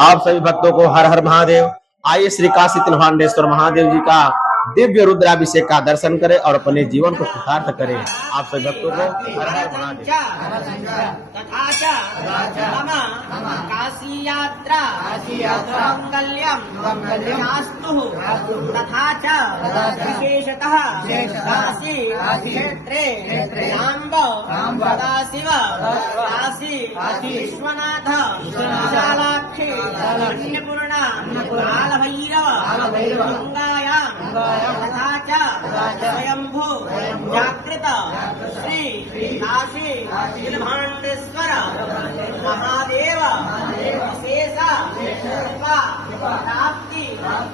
आप सभी भक्तों को हर हर महादेव। आइए श्री काशी तिलभांडेश्वर महादेव जी का दिव्य रुद्राभिषेक का दर्शन करें और अपने जीवन को कृतार्थ करें। आप सभी भक्तों को हर हर महादेव। तथा च मम काशी यात्रा मंगल्यम तथा च विशेषतः काशी क्षेत्रे सांब सदाशिव काशी विश्वनाथ विशालाक्षी अन्नपूर्णा कालभैरव गंगायां तथा च स्वयंभू जागृत श्री काशी तिलभांडेश्वर महादेव विशेष कृपा प्राप्ति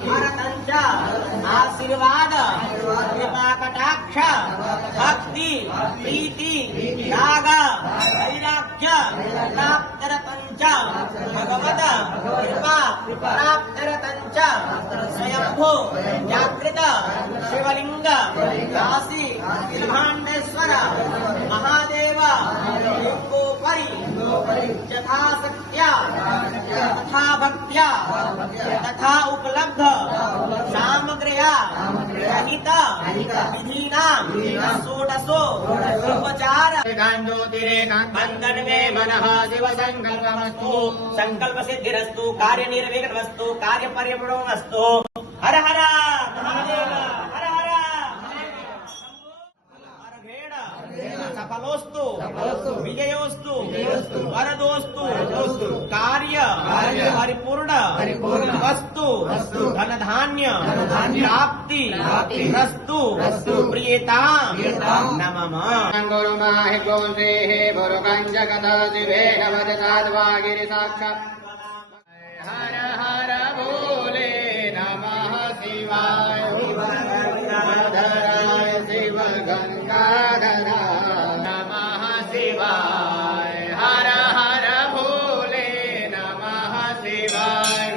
भरतंच आशीर्वाद कृपा कटाक्ष भक्ति प्रीति त्याग वैराग्य प्राप्तरतंच भगवत कृपा प्राप्तरतंच स्वयंभू जागृत शिवलिंग काशी तिलभांडेश्वर महादेव लिंगोपरि यथाशक्त्या तथा भक्त्या तथा उपलब्ध सामग्र्या रहित विधिनां षोडशो उपचार बंधन में मनः शिव संकल्पमस्तु संकल्प सिद्धिरस्तु कार्य निर्विघ्नमस्तु कार्य परिपूर्णमस्तु। हर हर महादेव हर हर सफलोस्तु विजयोस्तु वरदोस्तु कार्य परिपूर्ण वस्तु धन धान्य प्राप्ति रस्तु प्रियतां नमः। गुरु माहि गोंसे भुरु कंजगत शिवे नवदसाद्वागिरि साक्षात्। हर हर भोले नमः शिवाय शिवधराय शिव गंगाधराय नमः शिवाय। हर हर भोले नमः शिवाय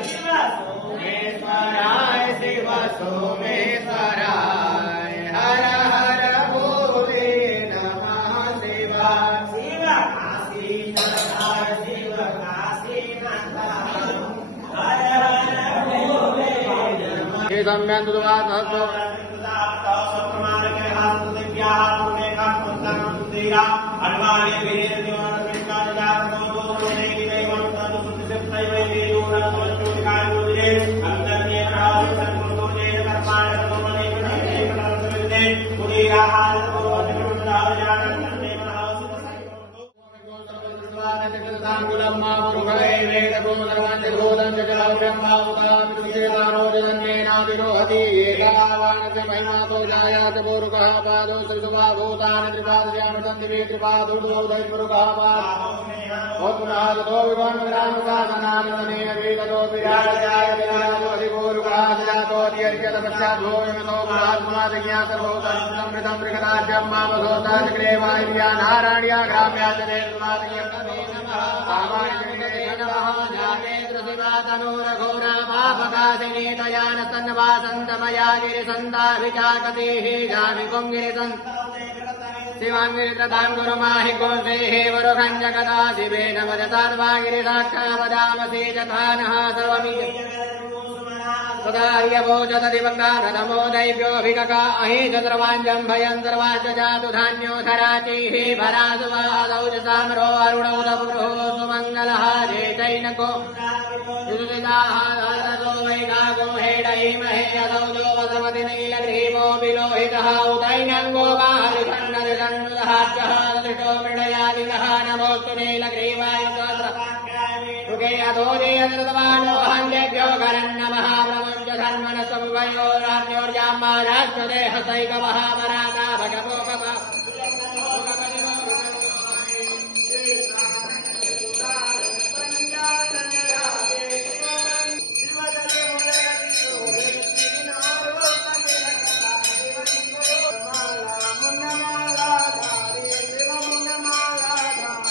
सोमेश्वराय शिव सोमेश्वराय। हर हर भोले नमः शिवाय शिव काशीनाथाय शिव काशीनाथाय। हर हर भोले नमः शिवांगिरित्रतां गुरु माहि गोंसे वरु कंजगदा शिवे नवदसाद्वागिरि साक्षावदामसि जथानः सर्वमिति सदार्यभोजत दिवङ्गानमो दैव्योऽभिकका अहि चन्द्रवाञ्जं भयं सर्वाश्च जातु धान्यो धराचिः भरासुवादौ च सामरो अरुणौ तपुरुः सुमङ्गलः जेतैनको युधिताः वैगागो हेडैमहे यदौ जो वसमति नीलग्रीवो विलोहितः उदैनङ्गो बाहरिखण्डरिखण्डुदहार्चः दृष्टो मृडयादिनः नमोऽस्तु नीलग्रीवाय ृतवानोऽहन्येभ्यो करन्नमः प्रमुञ्च धर्मणः समुभयोराज्ञोर्यामाराष्ट्रदेहसैकमः पराता भगवोपः